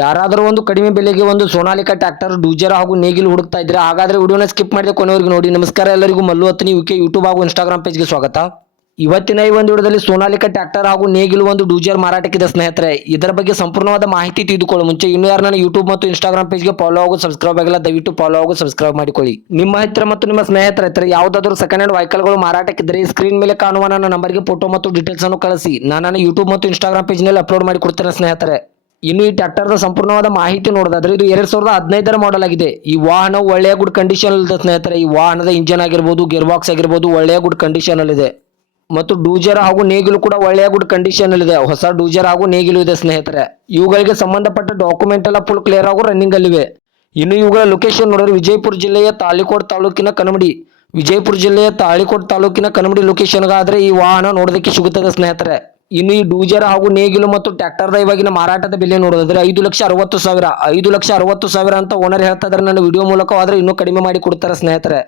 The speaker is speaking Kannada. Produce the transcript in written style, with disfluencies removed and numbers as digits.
ಯಾರಾದರೂ ಒಂದು ಕಡಿಮೆ ಬೆಲೆಗೆ ಒಂದು ಸೋನಾಲಿಕಾ ಟ್ರ್ಯಾಕ್ಟರ್ ಡೂಜರ್ ಹಾಗೂ ನೇಗಿಲು ಹುಡುಕ್ತಾ ಇದ್ರೆ ಹಾಗಾದ್ರೆ ವಿಡಿಯೋನ ಸ್ಕಿಪ್ ಮಾಡಿದ ಕೊನೆವರೆಗೂ ನೋಡಿ. ನಮಸ್ಕಾರ ಎಲ್ಲರಿಗೂ, ಮಲ್ಲು ಹತ್ತನಿ ಯುಕೆ ಯೂಟ್ಯೂಬ್ ಹಾಗೂ ಇನ್ಸ್ಟಾಗ್ರಾಮ್ ಪೇಜ್ಗೆ ಸ್ವಾಗತ. ಇವತ್ತಿನ ಈ ಒಂದು ವಿಡಿಯೋದಲ್ಲಿ ಸೋನಾಲಿಕಾ ಟ್ರ್ಯಾಕ್ಟರ್ ಹಾಗೂ ನೇಗಿಲು ಒಂದು ಡೂಜರ್ ಮಾರಾಟಕ್ಕಿದೆ ಸ್ನೇಹಿತರೆ. ಇದರ ಬಗ್ಗೆ ಸಂಪೂರ್ಣವಾದ ಮಾಹಿತಿ ತಿಳಿದುಕೊಳ್ಳೋ ಮುಂಚೆ ಇನ್ನೂ ಯಾರು ನನ್ನ ಯೂಟ್ಯೂಬ್ ಮತ್ತು ಇನ್ಸ್ಟಾಗ್ರಾಮ್ ಪೇಜ್ಗೆ ಫಾಲೋ ಹಾಗೂ ಸಬ್ಸ್ಕ್ರೈಬ್ ಆಗಿಲ್ಲ, ದಯವಿಟ್ಟು ಫಾಲೋ ಹಾಗೂ ಸಬ್ಸ್ಕ್ರೈಬ್ ಮಾಡಿಕೊಳ್ಳಿ. ನಿಮ್ಮ ಹತ್ತಿರ ಮತ್ತು ನಿಮ್ಮ ಸ್ನೇಹಿತರ ಹತ್ತಿರ ಯಾವುದಾದರೂ ಸೆಕೆಂಡ್ ಹ್ಯಾಂಡ್ ವೆಹಿಕಲ್ಗಳು ಮಾರಾಟಕ್ಕಿದ್ದರೆ ಸ್ಕ್ರೀನ್ ಮೇಲೆ ಕಾಣುವ ನನ್ನ ನಂಬರ್ಗೆ ಫೋಟೋ ಮತ್ತು ಡೀಟೇಲ್ಸ್ ಅನ್ನು ಕಳಿಸಿ. ನಾನು ನನ್ನ ಯೂಟ್ಯೂಬ್ ಮತ್ತು ಇನ್ಸ್ಟಾಗ್ರಾಮ್ ಪೇಜ್ನಲ್ಲಿ ಅಪ್ಲೋಡ್ ಮಾಡಿ ಕೊಡ್ತೇನೆ ಸ್ನೇಹಿತರೆ. ಇನ್ನು ಈ ಟ್ರ್ಯಾಕ್ಟರ್ದ ಸಂಪೂರ್ಣವಾದ ಮಾಹಿತಿ ನೋಡೋದಾದ್ರೆ ಇದು 2015 ಮಾಡೆಲ್ ಆಗಿದೆ. ಈ ವಾಹನವು ಒಳ್ಳೆಯ ಗುಡ್ ಕಂಡೀಷನ್ ಇದೆ ಸ್ನೇಹಿತರೆ. ಈ ವಾಹನದ ಇಂಜನ್ ಆಗಿರ್ಬೋದು, ಗೇರ್ ಬಾಕ್ಸ್ ಆಗಿರ್ಬೋದು ಒಳ್ಳೆಯ ಗುಡ್ ಕಂಡೀಷನ್ ಅಲ್ಲಿ ಇದೆ. ಮತ್ತು ಡೂಜರ್ ಹಾಗೂ ನೇಗಿಲು ಕೂಡ ಒಳ್ಳೆಯ ಗುಡ್ ಕಂಡೀಷನ್ ಅಲ್ಲಿ ಇದೆ. ಹೊಸ ಡೂಜರ್ ಹಾಗೂ ನೇಗಿಲು ಇದೆ ಸ್ನೇಹಿತರೆ. ಇವುಗಳಿಗೆ ಸಂಬಂಧಪಟ್ಟ ಡಾಕ್ಯುಮೆಂಟ್ ಎಲ್ಲ ಫುಲ್ ಕ್ಲಿಯರ್ ಹಾಗೂ ರನ್ನಿಂಗ್ ಅಲ್ಲಿವೆ. ಇನ್ನು ಇವುಗಳ ಲೊಕೇಶನ್ ನೋಡಿದ್ರೆ ವಿಜಯಪುರ ಜಿಲ್ಲೆಯ ತಾಳಿಕೋಟ್ ತಾಲೂಕಿನ ಕನಮಡಿ. ವಿಜಯಪುರ ಜಿಲ್ಲೆಯ ತಾಳಿಕೋಟ್ ತಾಲೂಕಿನ ಕನಮಡಿ ಲೊಕೇಶನ್ಗಾದ್ರೆ ಈ ವಾಹನ ನೋಡೋದಕ್ಕೆ ಸಿಗುತ್ತದೆ ಸ್ನೇಹಿತರೆ. ಇನ್ನು ಈ ಡೂಜರ್ ಹಾಗೂ ನೇಗಿಲು ಮತ್ತು ಟ್ರ್ಯಾಕ್ಟರ್ದ ಇವಾಗಿನ ಮಾರಾಟದ ಬೆಲೆ ನೋಡೋದಾದ್ರೆ 5,60,000 5,60,000 ಅಂತ ಓನರ್ ಹೇಳ್ತಾ ಇದ್ದಾರೆ. ನನ್ನ ವಿಡಿಯೋ ಮೂಲಕವಾದ್ರೆ ಇನ್ನೂ ಕಡಿಮೆ ಮಾಡಿ ಕೊಡ್ತಾರೆ ಸ್ನೇಹಿತರೆ.